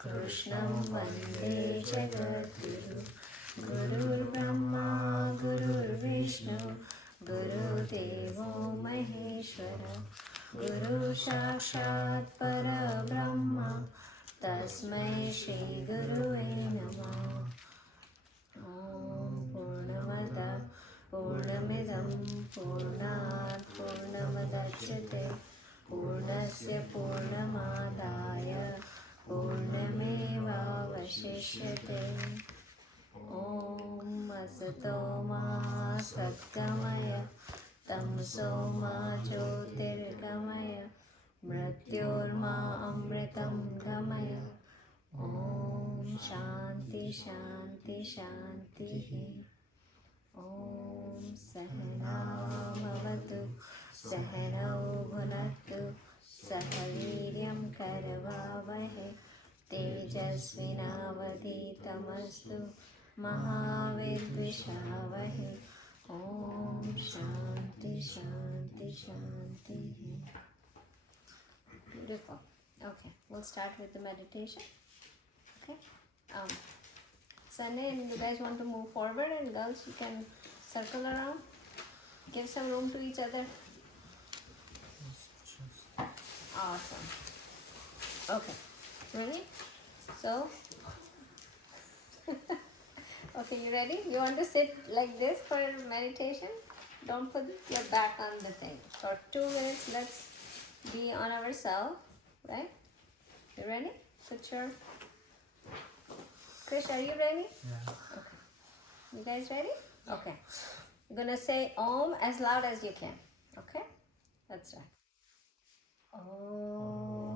Krishnam Vande Jagadguru. Guru Brahma Guru Vishnu Guru Devo Maheshwara Guru Sakshat Parabrahma Tasmai Shri Gurue Namah. Om Purnamada Purnamidam Purnat Purnamadachyate Purnasya Purnamadaya Purnameva Vashishyate. Om Asato Ma Satgamaya Tamso Ma Jyotirgamaya Mrityorma Amritam Gamaya. Om Shanti Shanti Shanti. Om Sahana Bhavatu Sahana Bhunatu Sahaviryam Karavavahe Tejasvinavadhitamastu Mahavidvishavahe. Om Shanti Shanti Shanti. Beautiful. Okay, we'll start with the meditation. Okay. Sunday, and you guys want to move forward, and girls, you can circle around. Give some room to each other. Awesome. Okay. Ready? So, okay, you ready? You want to sit like this for meditation? Don't put your back on the thing. For 2 minutes, let's be on ourselves, right? You ready? Put your... Krish, are you ready? Yeah. Okay. You guys ready? Okay. You're gonna say Om as loud as you can. Okay? Let's start. Om.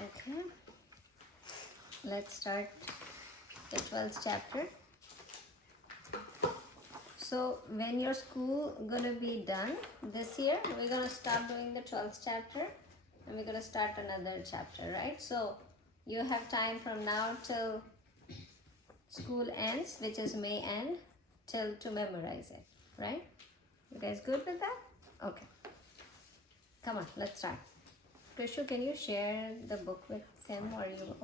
Okay, let's start the 12th chapter. So when your school gonna be done this year, we're gonna start doing the 12th chapter and we're gonna start another chapter, right? So you have time from now till school ends, which is May end, till to memorize it, right? You guys good with that? Okay. Come on, let's start. Krishu, can you share the book with him or you?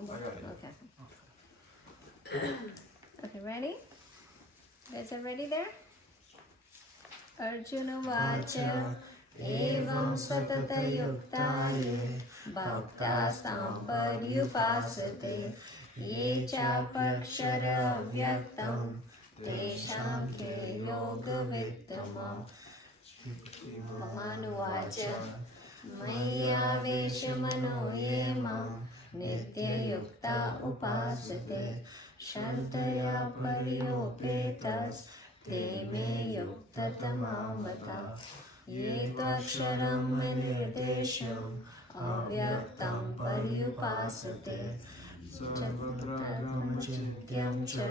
Okay. Okay, ready? You guys are ready there? Arjuna Vacha Evam Satatayuktaye Bhaktastam Paryupasate Ye Chapakshara Vyaktam Tesham Ke Yoga Vittamam Manuvacha Mayaveshamano Yemam Nityayukta Upasate Shantaya Paryopetas Te Me Yukta Tamamata Ye Tvaksharam Nirdesham Avyaktam Paryupasate Chattatram Chityam Cha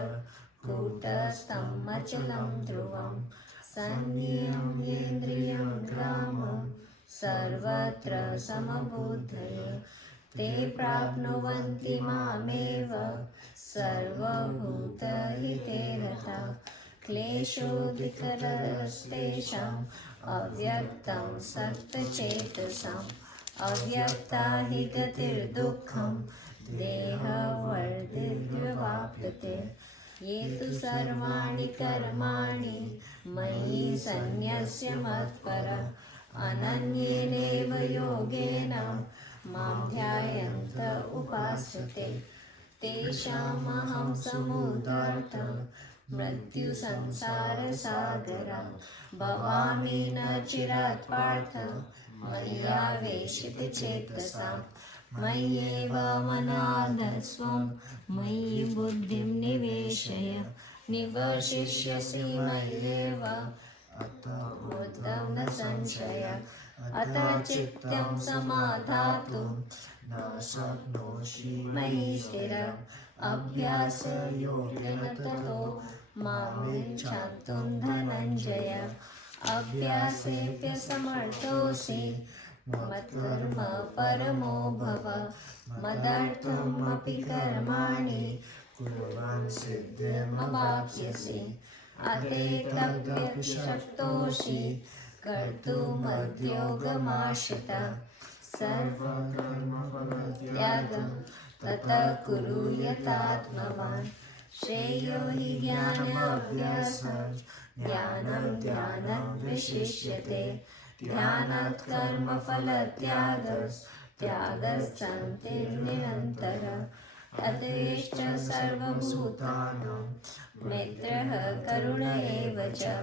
Kutastam Machalam Dhruvam Sanyam Yendriyam Gramam Sarvatra Samabuddhaye Te Prapnuvanti Mameva Sarvabhuta Hite Rata Kleshodhikarastesham Avyaktam Sattachetasam Avyakta Hi Gatir Dukkham Deha Vardhivyavapyate Ye tu sarvani karmani Mayi sanyasya matpara Ananyeneva yogena Mam dhyayanta upasate Teshamaham samudartam Mrityu sansara sagara Bhavami na chirat partha Maya veshita chetasam Mayeva manadasvam Mayi buddhim niveshaya Nivashishyasi mayeva Buddham na sanshaya Ata chittam samadhatu Na sapnoshi mayi stira Abhyasa yogena tato Mame chantum dhananjaya Abhyasepya samartosi Matkarma paramo bhava Madartam api karmani Kurvan siddhim avapyasi Ate tapya shaktoshi Kartu madhyogamashita Sarva karma phalatyaga Tata kuru yatatmavan Shreyo hi jnana abhyasaj Jnanam dhyanat vishishyate Dhyanat karma phalatyagas Tyagas santir nirantara Adveshta sarvabhutanam Mitraha karuna evacha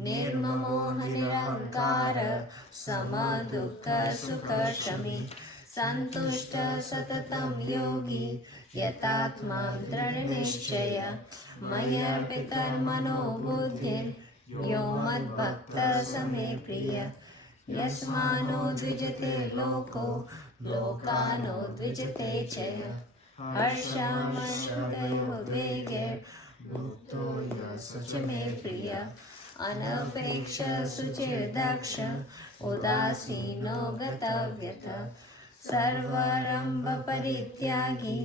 Nirmamoha nirankara Samadukha sukha shami Santushta satatam yogi Yatatma dranishchaya Mayarpikarmano buddhir Yo mad bhakta same priya Yasmano dvijate loko Lokano dvijate chaya Harshamarshutayo vegir Bhukto yasacha me priya Anapeksha suchir daksha Udasino gatavyatha Sarvarambha parityagi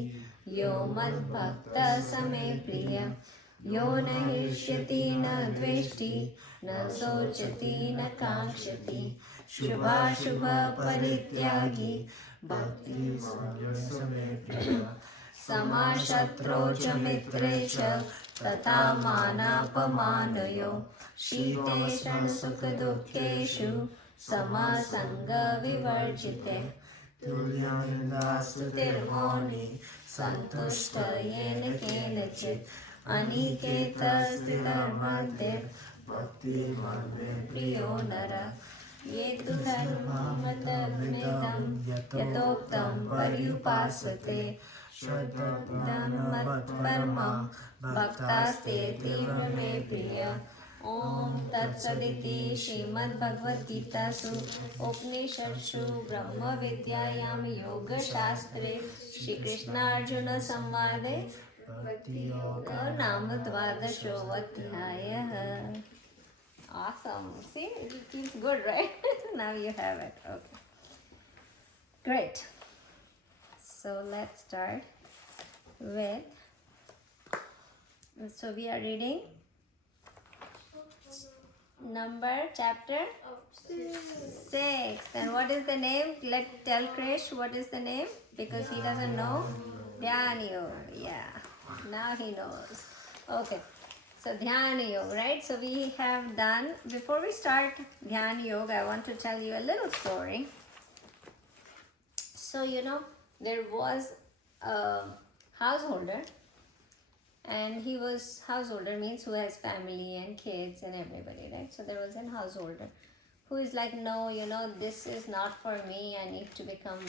Yo mad bhakta same priya Yo na hishyati na dveshti Na sochati na kankshati Shubha shubha parityagi Bhakti madhya same priya Samashatro cha mitre cha Tata manapamanayo Shiteshan sukha dukkeshu Samasanga vivarjite Tulyandastutirmoni Santushta yena kenachit Aniketa stitarmantir Bhakti manve priyo nara Yetu dharmamatavidam Yatoktam paryupasate Shraddham matparmam Bhaktaste tivra me priya Om Tat Saditi Srimad Bhagavad Geeta Su Upanishadsu Brahma Vidyayam Yoga Shastre Shri Krishna Arjuna Samvade Bhakti Yoga Nama Dvadasho Adhyayah. Awesome. See, it feels good, right? Now you have it. Okay. Great. So let's start with. So we are reading chapter 6. Then what is the name? Tell Krish what is the name, because he doesn't know. Dhyan Yoga. Yeah. Now he knows. Okay. So Dhyana Yoga, right? So we have done, before we start Dhyana Yoga, I want to tell you a little story. So, there was a householder, and he was, householder means who has family and kids and everybody, right? So there was a householder who is like, no, this is not for me. I need to become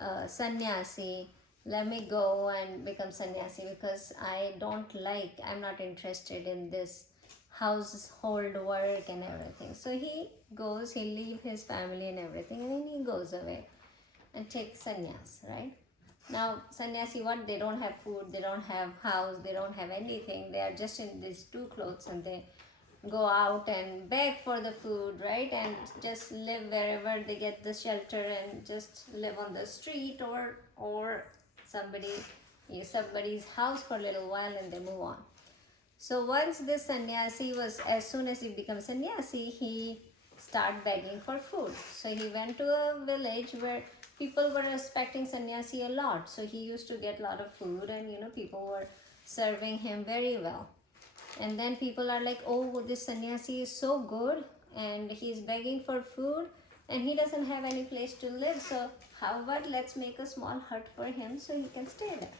a sannyasi. Let me go and become sannyasi because I'm not interested in this household work and everything. So he leaves his family and everything, and then he goes away and takes sannyas, right? Now, sannyasi, what? They don't have food, they don't have house, they don't have anything. They are just in these two clothes, and they go out and beg for the food, right? And just live wherever they get the shelter, and just live on the street or somebody's house for a little while, and they move on. So once this sannyasi as soon as he becomes sannyasi, he started begging for food. So he went to a village where people were respecting sannyasi a lot. So he used to get a lot of food, and people were serving him very well. And then people are like, oh, this sannyasi is so good, and he's begging for food, and he doesn't have any place to live. So how about let's make a small hut for him so he can stay there.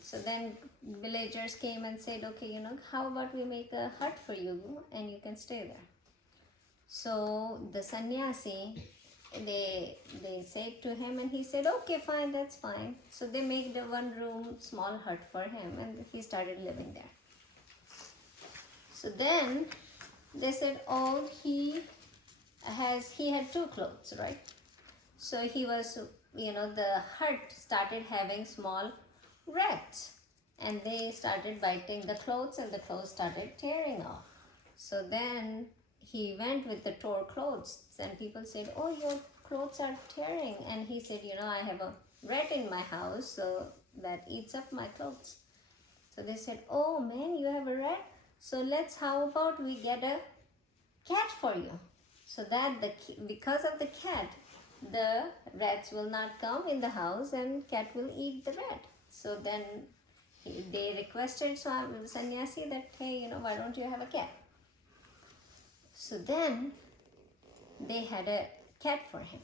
So then villagers came and said, okay, how about we make a hut for you and you can stay there. So the sannyasi, they said to him, and he said, okay, fine, that's fine. So they made the one room small hut for him, and he started living there. So then they said, oh, he had two clothes, right? So he was, the hut started having small rats, and they started biting the clothes, and the clothes started tearing off. So then he went with the tore clothes, and people said, oh, your clothes are tearing. And he said, I have a rat in my house, so that eats up my clothes. So they said, oh man, you have a rat? So how about we get a cat for you, so that because of the cat, the rats will not come in the house, and cat will eat the rat. So then they requested sannyasi that, hey, why don't you have a cat? So then they had a cat for him.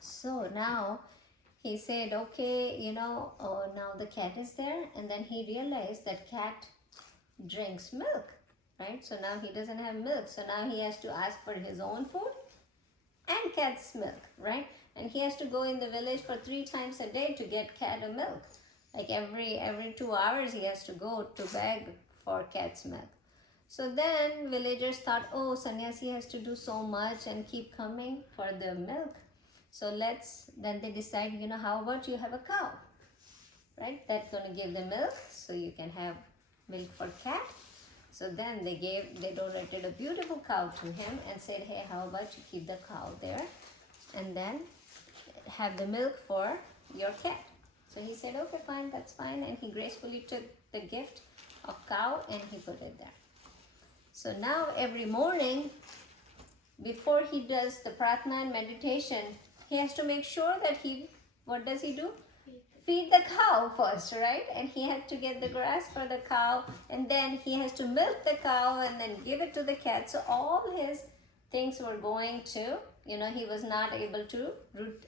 So now he said, okay, now the cat is there. And then he realized that cat drinks milk, right? So now he doesn't have milk. So now he has to ask for his own food and cat's milk, right? And he has to go in the village for 3 times a day to get cat a milk. Like every 2 hours he has to go to beg for cat's milk. So then villagers thought, oh, sannyasi has to do so much and keep coming for the milk. So then they decide, how about you have a cow, right? That's going to give the milk, so you can have milk for cat. So then they donated a beautiful cow to him and said, hey, how about you keep the cow there and then have the milk for your cat. So he said, okay, fine, that's fine. And he gracefully took the gift of cow and he put it there. So now every morning, before he does the pratna and meditation, he has to make sure that what does he do? Feed the cow first, right? And he had to get the grass for the cow, and then he has to milk the cow and then give it to the cat. So all his things were going to, he was not able to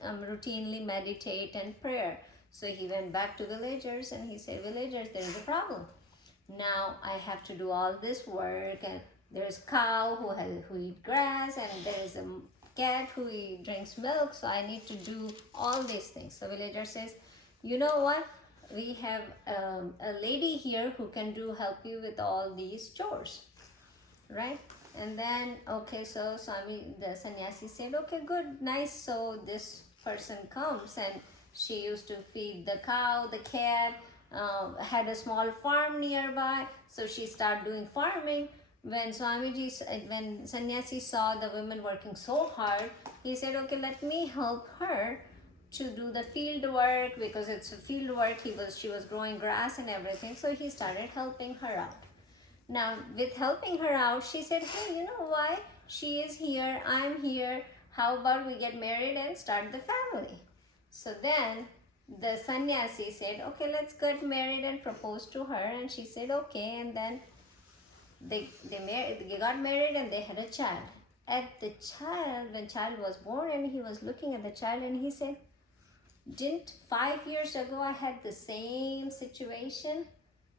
routinely meditate and prayer. So he went back to villagers and he said, villagers, there is a problem. Now I have to do all this work, and there's cow who eat grass, and there is a cat who drinks milk, so I need to do all these things. So villager says, you know what? We have a lady here who can help you with all these chores, right? And then, okay, so the sannyasi said, okay, good, nice. So this person comes, and she used to feed the cow, the cat, had a small farm nearby. So she started doing farming. When sannyasi saw the women working so hard, he said, okay, let me help her to do the field work, because it's a field work. She was growing grass and everything. So he started helping her out. Now with helping her out, she said, hey, you know why? She is here, I'm here. How about we get married and start the family? So then the sannyasi said, okay, let's get married and propose to her. And she said, okay. And then they got married and they had a child. When child was born, and he was looking at the child and he said, didn't 5 years ago I had the same situation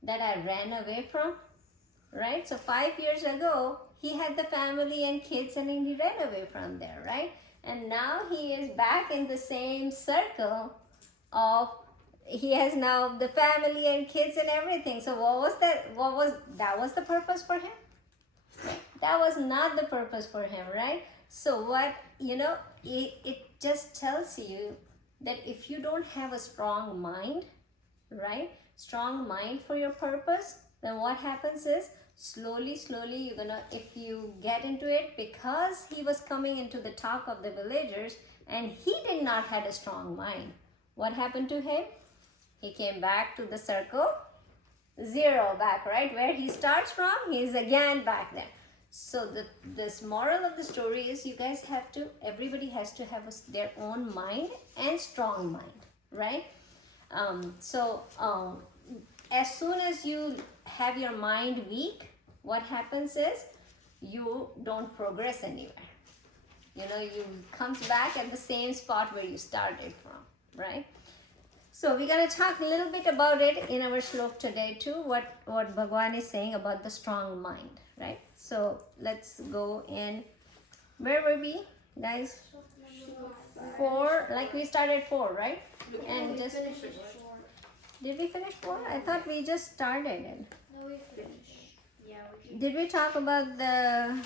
that I ran away from? Right? So 5 years ago, he had the family and kids and he ran away from there, right? And now he is back in the same circle of, he has now the family and kids and everything. So that was the purpose for him? That was not the purpose for him, right? So what, it just tells you that if you don't have a strong mind, right? Strong mind for your purpose, then what happens is slowly you're gonna, if you get into it, because he was coming into the talk of the villagers and he did not had a strong mind, what happened to him? He came back to the circle zero, back, right where he starts from, he's again back there. So this moral of the story is, you guys have to, everybody has to have their own mind and strong mind, right? As soon as you have your mind weak, what happens is you don't progress anywhere. You comes back at the same spot where you started from, right? So we're going to talk a little bit about it in our shlok today too, what Bhagwan is saying about the strong mind, right? So let's go in, where were we, guys? 4, like we started 4, right? And just, did we finish 4? I thought we just started it. No, we finished. Yeah, we Did we talk about the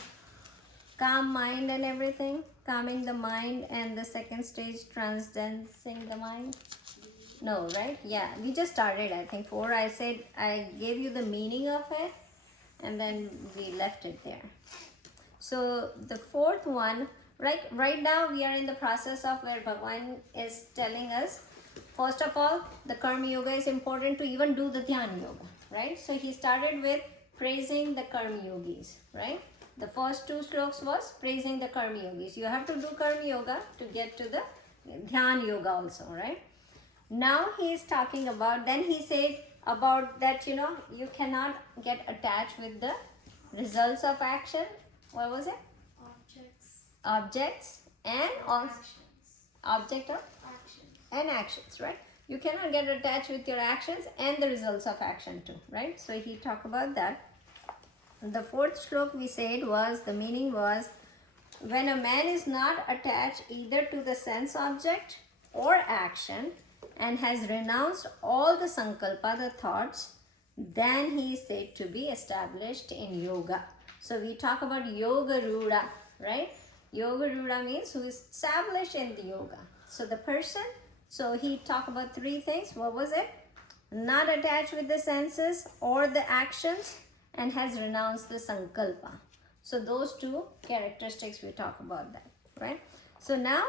calm mind and everything? Calming the mind, and the second stage, transcending the mind? No, right? Yeah, we just started, I think 4. I said, I gave you the meaning of it and then we left it there. So the 4th one, right now we are in the process of where Bhagwan is telling us, first of all, the Karma Yoga is important to even do the Dhyana Yoga, right? So he started with praising the Karma Yogis, right? The first 2 slokas was praising the Karma Yogis. You have to do Karma Yoga to get to the Dhyana Yoga also, right? Now he is talking about, then he said about that, you cannot get attached with the results of action. What was it? Objects and object of actions. And actions, right? You cannot get attached with your actions and the results of action too, right? So he talked about that. The 4th shlok we said was, the meaning was, when a man is not attached either to the sense object or action and has renounced all the sankalpa, the thoughts, then he is said to be established in yoga. So we talk about yoga ruda, right? Yoga ruda means who is established in the yoga. So the person, so he talked about 3 things. What was it? Not attached with the senses or the actions and has renounced the sankalpa. So those 2 characteristics, we talk about that, right? So now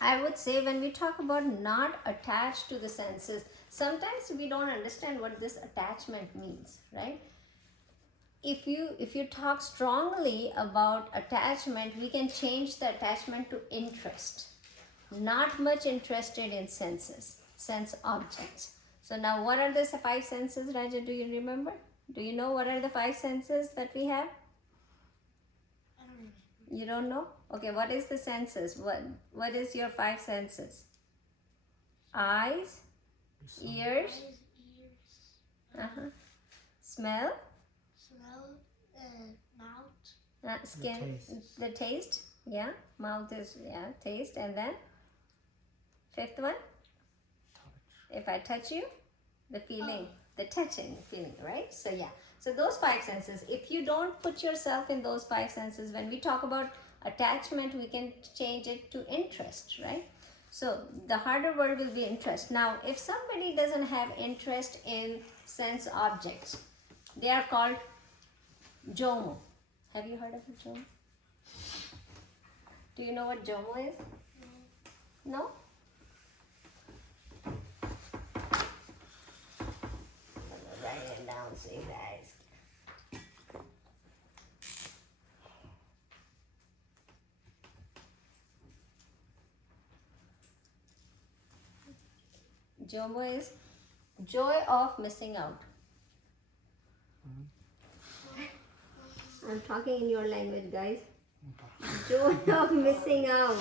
I would say, when we talk about not attached to the senses, sometimes we don't understand what this attachment means, right? If you talk strongly about attachment, we can change the attachment to interest. Not much interested in senses, sense objects. So now what are the 5 senses, Raja? Do you remember? Do you know what are the 5 senses that we have? I don't know. You don't know? Okay, what is the senses? What is your 5 senses? Eyes, ears, smell, Mouth, skin, the taste. Yeah, mouth is, yeah, taste. And then 5th one, if I touch you, the feeling, the touching feeling, right? So yeah, so those 5 senses, if you don't put yourself in those 5 senses, when we talk about attachment, we can change it to interest, right? So the harder word will be interest. Now, if somebody doesn't have interest in sense objects, they are called Jomo. Have you heard of a Jomo? Do you know what Jomo is? No? I'm gonna write it down so you guys. JOMO is joy of missing out. I'm talking in your language, guys. Joy of missing out.